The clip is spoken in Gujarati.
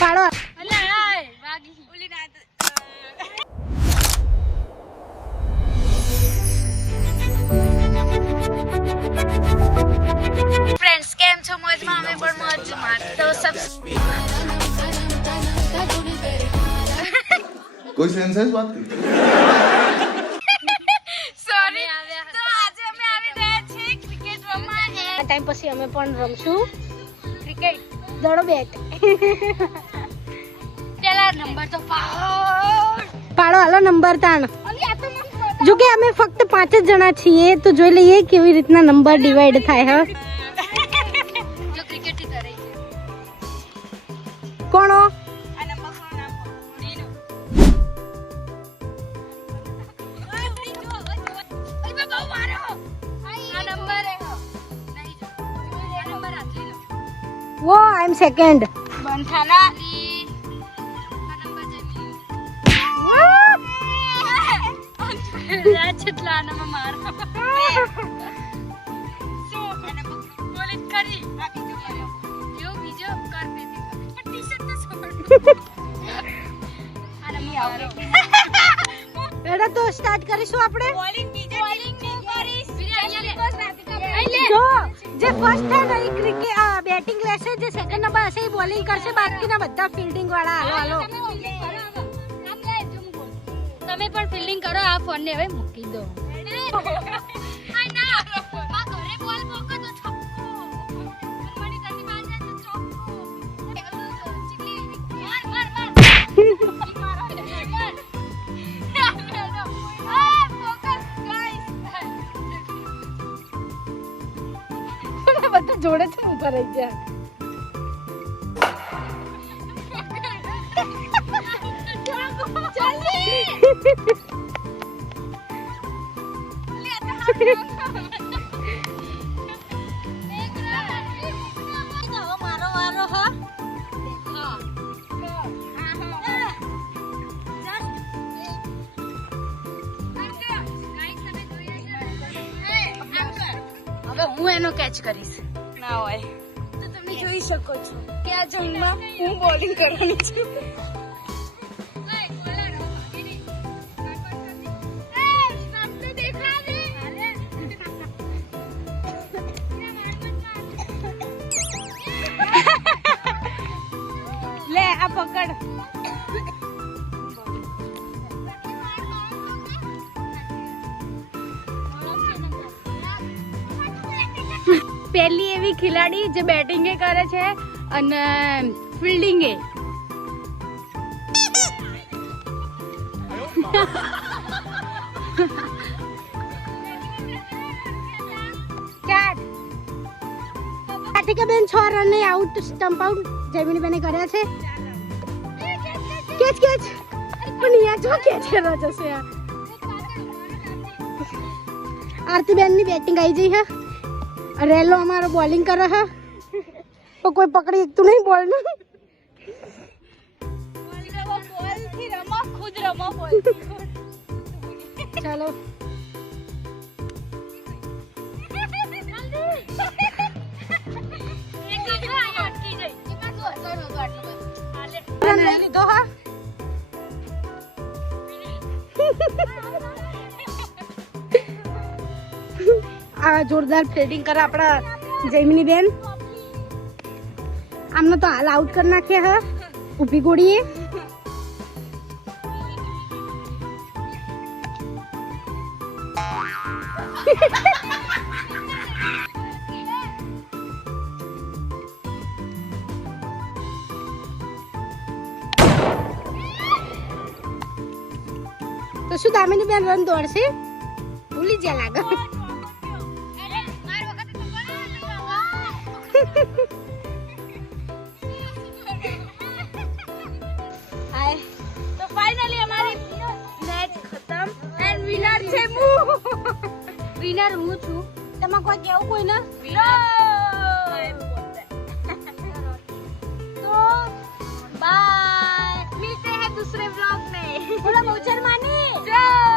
પાડો ફ્રેન્ડ્સ કેમ છો? મોજમાં? અમે પણ મોજમાં. તો સબ कोई सेंस है इस बात की? સોરી. તો આજે અમે આવી ગયા છીએ ક્રિકેટ રમવા. આ ટાઈમ પછી અમે પણ રમશું ક્રિકેટ દડો બેટ. પેલા નંબર તો પાડો હાલો નંબર તાણ. જો કે અમે ફક્ત 5 જ જણા છીએ તો જોઈ લઈએ કેવી રીતના નંબર ડિવાઈડ થાય. હા જો ક્રિકેટ થી ધરાઈ છે. કોણો આ નંબર કોણ નાખો? ડીનો. ઓય બાબા મારો. આ નંબર હે. નહીં જો. આ નંબર આટલી લો. વો આઈ એમ સેકન્ડ. બંઠાના આ નંબર જમી. જેટલા આનામાં મારો. શું અને બોલિંગ કરી આ બીજો કર્યો. જો બીજો કર દેતી પણ ટી-શર્ટ તો છોડ. આનામાં આવડે. એડા તો સ્ટાર્ટ કરીશું આપણે. બોલિંગ બીજો બોલિંગ ની કરીશ. બીજા કોસ નથી કરી. જો જે ફર્સ્ટ થાય ને એ ક્રિકેટ બેટિંગ લેશે, જે સેકન્ડ નંબર હશે એ બોલિંગ કરશે, બાકીના બધા ફિલ્ડિંગ વાળા. હાલો હાલો તમે પણ ફિલ્ડિંગ કરો. આ ફોન ને હવે મૂકી દો. બધા જોડે છે ઉપર રહી ગયા. મારો વારો હા. હવે હું એનો કેચ કરીશ. ના હોય તો તમે જોઈ શકો છો કે આ જંગમાં હું બોલિંગ કરવાની છું. લે આ પકડ. પહેલી એવી ખિલાડી જે બેટિંગ કરે છે અને ફિલ્ડિંગ એ. કાર્તિકા બેન 6 રન આઉટ, સ્ટમ્પ આઉટ જમીની બેને કર્યા છે. કેચ કેચ પણ યા જો કેચ કરવા જશે. આરતી બેન ની બેટિંગ આવી જઈ હે. રેલો અમારો બોલિંગ કરે હે તો કોઈ પકડી એકતું નહીં બોલ ને. ખુદ રમો બોલ. ચાલો લીધો હા. આ જોરદાર ફિલ્ડિંગ કરે આપણા જૈમિની બેન. આમને તો હાલ આઉટ કરી નાખ્યા હે ઊભી ગોળીએ. તો શું દામિની બેન રન દોડશે? ભૂલી ગયા લાગે. તો ફાઇનલી અમારી મેચ ખતમ એન્ડ વિનર છે હું. વિનર હું છું. તમારે કોઈ કેવું કોઈ ના? तो बाय, मिलते हैं दूसरे व्लॉग में. बोला बहुचर मानी जय